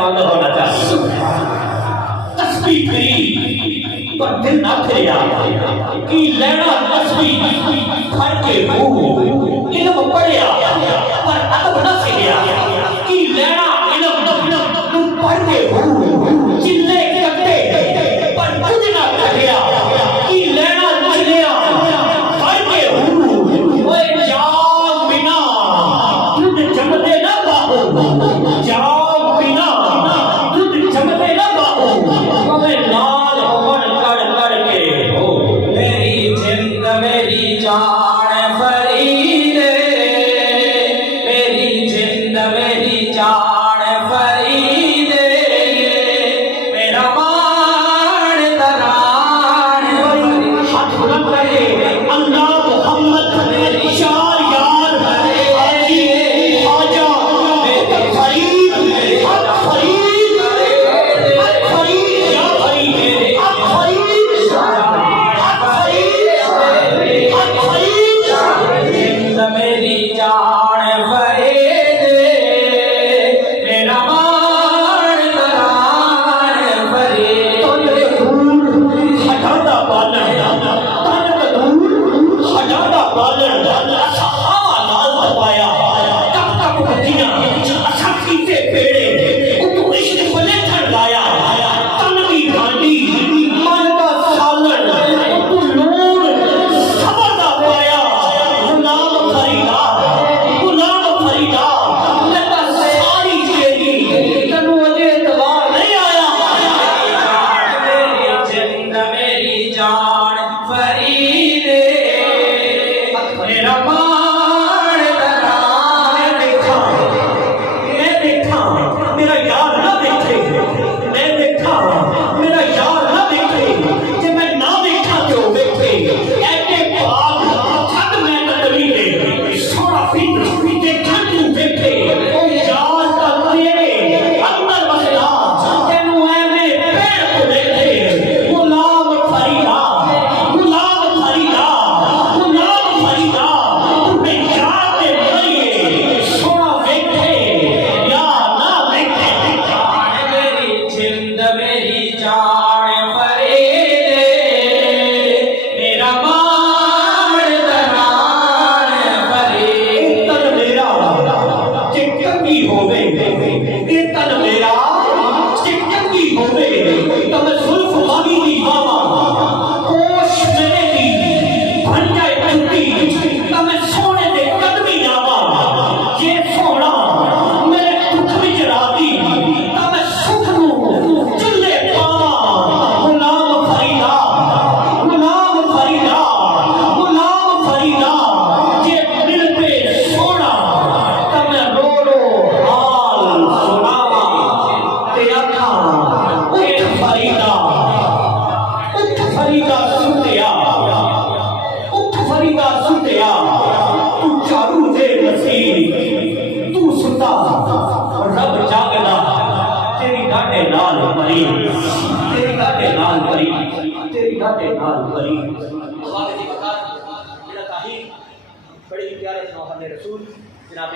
पैमाना होना चाहिए। तस्बीह फिरी पर दिल ना फिरिया कि लेना तस्बीह फर के मुंह इल्म पढ़िया पर अदब ना सीखिया कि लेना इल्म पढ़ के मुंह चिल्ले कट्टे पर कुछ ना कटिया कि लेना चिल्लिया फर के मुंह ओए जाग बिना दूध जमदे ना बाहो जाग बिना दूध जमदे ना बाहो हमें लाल होवन कर कर के हो मेरी जिंद मेरी जान फरीद मेरी जिंद मेरी जान फरीद मेरा मान दरान हाथ बुलंद करे अल्लाह मोहम्मद चार यार हाजी ख्वाजा फरीद फरीद फरीद या फरीद फरीद जिंद मेरी जान फरीद मेरा मान दरान फरीद हटादा बालन तन दूर हटादा बालन सहावा नाल दबाया तब तक बतिया अच्छा कीते पेड़े उतो इश्क बले ठर लाया तन की गांडी मन का सालन उतो नूर सबर दा पाया गुलाम फरीदा लगा सारी तेरी तनु अजे दवार नहीं आया मेरी जिंद मेरी जान फरीद मेरा मान दरान मैं देखा मेरा यार ना देखे मैं देखा मेरा यार ना देखे जे मैं ना देखा क्यों देखे ऐसे पाक छत मैं नदरी दे सोना फिर देखा तू देखे ओ यार का तेरे अंदर बसला तेनू ऐने पैर को देखे गुलाम फरीदा तुम्हें याद दे मरिए सोना देखे या ना देखे मेरी जिंद मेरी जान फरीद मेरा मान दरान फरीद तन मेरा चिटकी होवे ये तन मेरा चिटकी होवे तब सुल्फ मांगी दी मामा कोश मेरे दी बन जाए टूटी तब सोने दे कदमी आवा ये सोना मेरे दुख विच राती तब सुख नू चुल्ले पावा गुलाम फरीदा ये दिल पे सोना तब रो रो हाल सुनावा ते आखा उठ फरीदा सुतिया तू चारू दे नसीब तू सुता रब जागदा तेरी गाटे नाल परी तेरी गाटे नाल परी अल्लाह की बरकत मेरा ताहीर बड़ी प्यारे नौहर रसूल जनाब